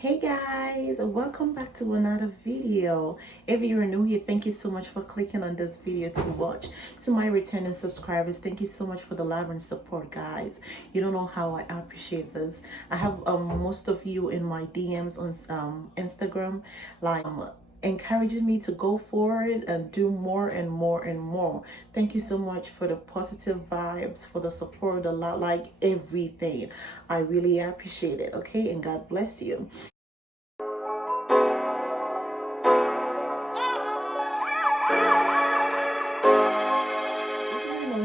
Hey guys, welcome back to another video. If you're new here, thank you so much for clicking on this video to watch. To my returning subscribers, thank you so much for the love and support, guys. You don't know how I appreciate this. I have most of you in my DMs on Instagram, like encouraging me to go for it and do more and more and more. Thank you so much for the positive vibes, for the support, the love, like everything. I really appreciate it. Okay, and God bless you.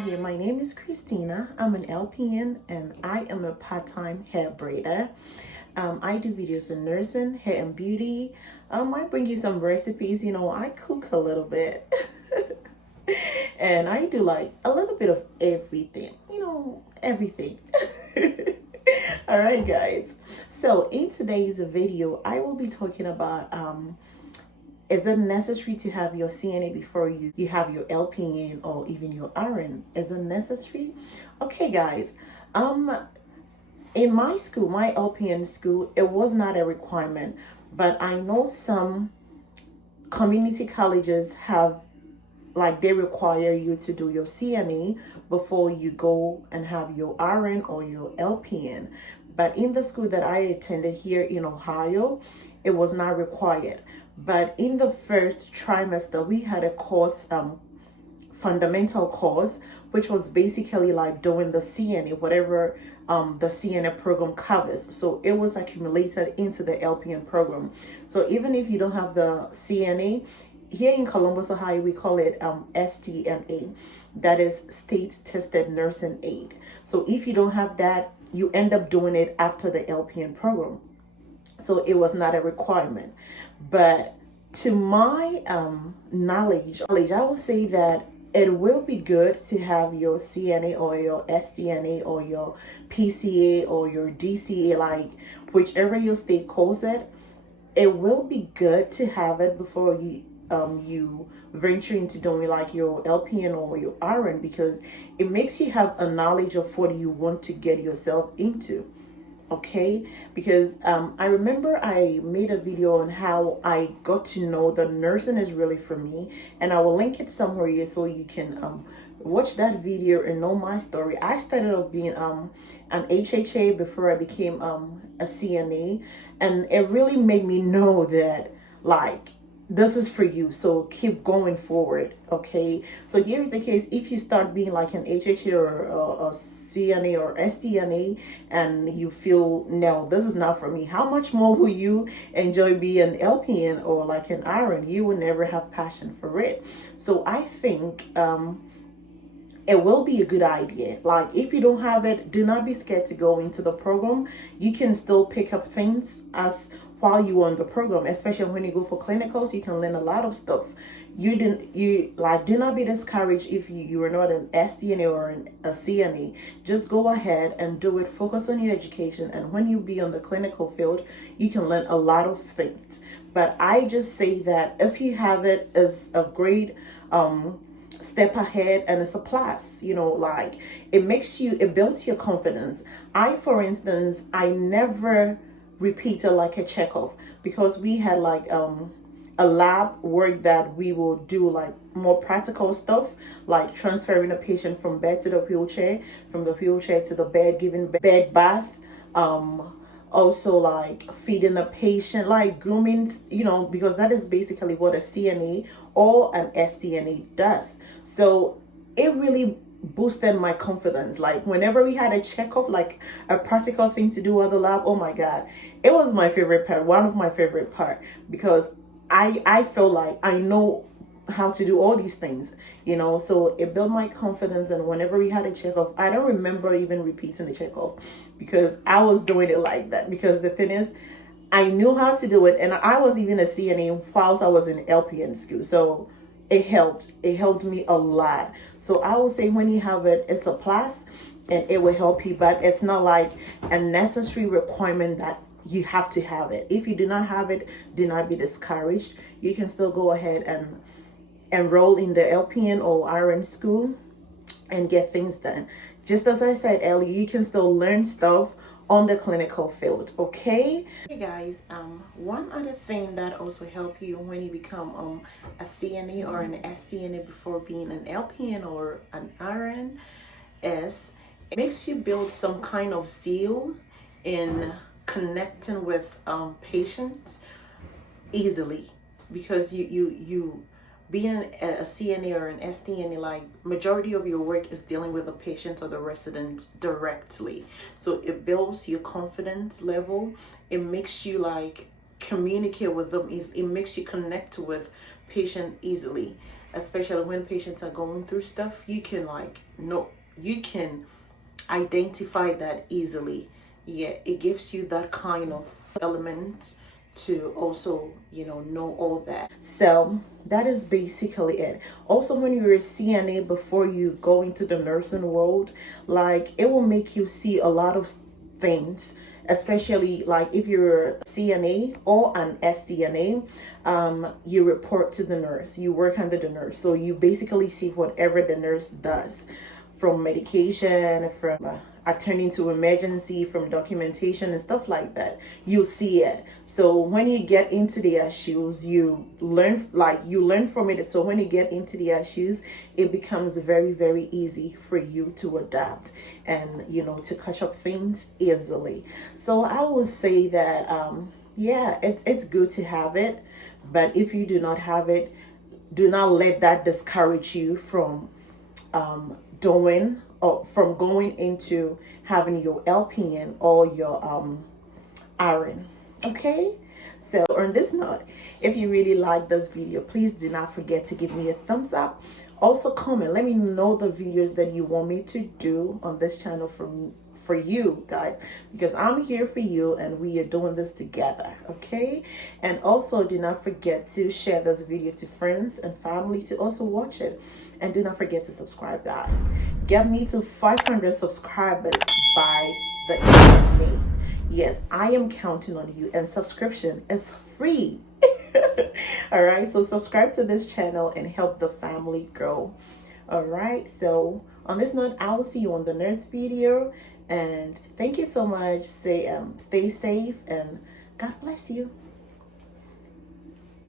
Here, my name is Christina. I'm an LPN and I am a part-time hair braider. I do videos on nursing, hair and beauty. I bring you some recipes. I cook a little bit. And I do like a little bit of everything, everything. All right, guys. So in today's video, I will be talking about is it necessary to have your CNA before you have your LPN or even your RN? Is it necessary? Okay, guys. In my school, my LPN school, it was not a requirement, but I know some community colleges have, like, they require you to do your CNA before you go and have your RN or your LPN. But in the school that I attended here in Ohio, it was not required. But in the first trimester, we had a course, fundamental course, which was basically like doing the CNA, whatever the CNA program covers. So it was accumulated into the LPN program. So even if you don't have the CNA, here in Columbus, Ohio, we call it STNA, that is State Tested Nursing Aid. So if you don't have that, you end up doing it after the LPN program. So it was not a requirement. But to my knowledge, I will say that it will be good to have your CNA or your STNA or your PCA or your DCA, like whichever your state calls it. It will be good to have it before you venture into doing like your LPN or your RN, because it makes you have a knowledge of what you want to get yourself into. Okay, because I remember I made a video on how I got to know that nursing is really for me, and I will link it somewhere here so you can watch that video and know my story. I started off being an HHA before I became a CNA, and it really made me know that, like, this is for you, so keep going forward. Okay, so here's the case: if you start being like an HHA or a CNA or STNA and you feel, no, this is not for me, how much more will you enjoy being an LPN or like an RN? You will never have passion for it. So I think it will be a good idea. Like, if you don't have it, do not be scared to go into the program. You can still pick up things as while you're on the program, especially when you go for clinicals. You can learn a lot of stuff. Do not be discouraged if you are not an SDNA or a CNA. Just go ahead and do it. Focus on your education, and when you be on the clinical field, you can learn a lot of things. But I just say that if you have it, as a great step ahead, and it's a plus. Like, it builds your confidence. For instance, I never repeated like a checkoff, because we had like a lab work that we will do, like more practical stuff, like transferring a patient from bed to the wheelchair, from the wheelchair to the bed, giving bed bath, also like feeding a patient, like grooming, because that is basically what a CNA or an STNA does. So it really boosted my confidence. Like, whenever we had a checkup, like a practical thing to do at the lab, oh my God, it was my favorite part, one of my favorite part, because I felt like I know how to do all these things, so it built my confidence. And whenever we had a checkup, I don't remember even repeating the checkup, because I was doing it like that. Because the thing is, I knew how to do it, and I was even a CNA whilst I was in LPN school, so it helped me a lot. So I would say, when you have it, it's a plus, and it will help you, but it's not like a necessary requirement that you have to have it. If you do not have it, do not be discouraged. You can still go ahead and enroll in the LPN or RN school and get things done. Just as I said earlier, you can still learn stuff on the clinical field. Okay. Hey guys, one other thing that also help you when you become a CNA or an SCNA before being an LPN or an RN is it makes you build some kind of zeal in connecting with patients easily, because you being a CNA or an SDNA, like majority of your work is dealing with the patient or the resident directly. So it builds your confidence level. It makes you like communicate with them. It makes you connect with patient easily, especially when patients are going through stuff. You can you can identify that easily. Yeah, it gives you that kind of element to also know all that. So that is basically it. Also, when you're a CNA, before you go into the nursing world, like it will make you see a lot of things, especially like if you're a CNA or an SDNA. You report to the nurse, you work under the nurse, so you basically see whatever the nurse does, from medication, from attending to emergency, from documentation and stuff like that. You see it. So when you get into their shoes, you learn from it. So when you get into their shoes, it becomes very, very easy for you to adapt and to catch up things easily. So I would say that yeah, it's good to have it, but if you do not have it, do not let that discourage you from from going into having your LPN or your RN. Okay, so on this note, if you really like this video, please do not forget to give me a thumbs up. Also comment, let me know the videos that you want me to do on this channel for you guys, because I'm here for you and we are doing this together. Okay, and also do not forget to share this video to friends and family to also watch it, and do not forget to subscribe, guys. Get me to 500 subscribers by the end of May. Yes, I am counting on you, and subscription is free. All right, so subscribe to this channel and help the family grow. All right, so on this note, I will see you on the next video, and thank you so much. Stay safe, and God bless you.